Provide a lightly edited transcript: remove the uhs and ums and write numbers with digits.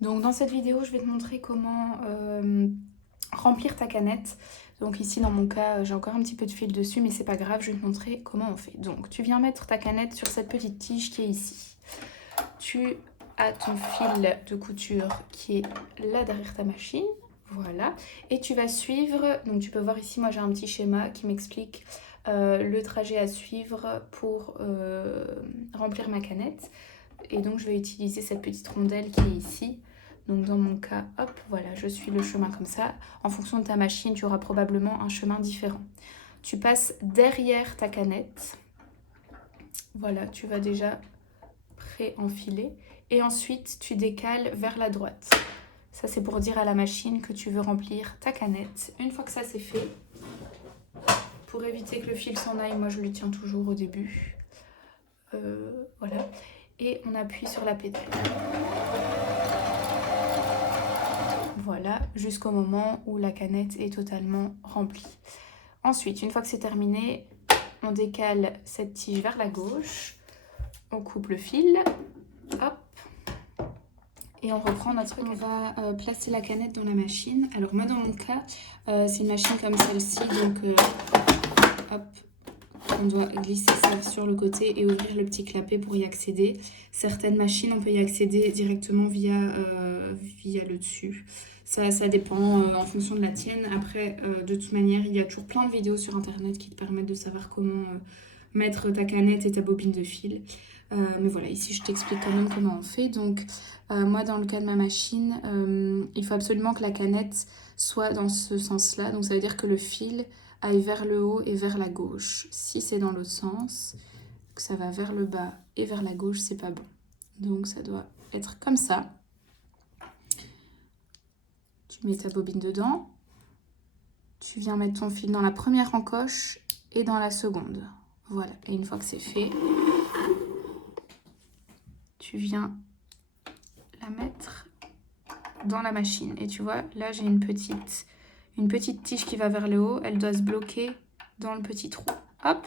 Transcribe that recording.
Donc dans cette vidéo, je vais te montrer comment remplir ta canette. Donc ici, dans mon cas, j'ai encore un petit peu de fil dessus, mais c'est pas grave, je vais te montrer comment on fait. Donc tu viens mettre ta canette sur cette petite tige qui est ici. Tu as ton fil de couture qui est là derrière ta machine. Voilà. Et tu vas suivre, donc tu peux voir ici, moi j'ai un petit schéma qui m'explique le trajet à suivre pour remplir ma canette. Et donc je vais utiliser cette petite rondelle qui est ici. Donc dans mon cas, hop, voilà, je suis le chemin comme ça. En fonction de ta machine, tu auras probablement un chemin différent. Tu passes derrière ta canette. Voilà, tu vas déjà pré-enfiler. Et ensuite, tu décales vers la droite. Ça, c'est pour dire à la machine que tu veux remplir ta canette. Une fois que ça, c'est fait, pour éviter que le fil s'en aille, moi, je le tiens toujours au début. Voilà. Et on appuie sur la pédale. Voilà, jusqu'au moment où la canette est totalement remplie. Ensuite, une fois que c'est terminé, on décale cette tige vers la gauche, on coupe le fil, hop, et on reprend notre canette. On va placer la canette dans la machine. Alors moi, dans mon cas, c'est une machine comme celle-ci, donc hop, on doit glisser ça sur le côté et ouvrir le petit clapet pour y accéder. Certaines machines, on peut y accéder directement via le dessus. Ça dépend en fonction de la tienne. Après, de toute manière, il y a toujours plein de vidéos sur internet qui te permettent de savoir comment mettre ta canette et ta bobine de fil. Mais voilà, ici je t'explique quand même comment on fait. Donc moi, dans le cas de ma machine, il faut absolument que la canette soit dans ce sens-là. Donc ça veut dire que le fil aille vers le haut et vers la gauche. Si c'est dans l'autre sens, que ça va vers le bas et vers la gauche, c'est pas bon. Donc ça doit être comme ça. Tu mets ta bobine dedans. Tu viens mettre ton fil dans la première encoche et dans la seconde. Voilà. Et une fois que c'est fait, tu viens la mettre dans la machine. Et tu vois, là j'ai une petite tige qui va vers le haut. Elle doit se bloquer dans le petit trou. Hop,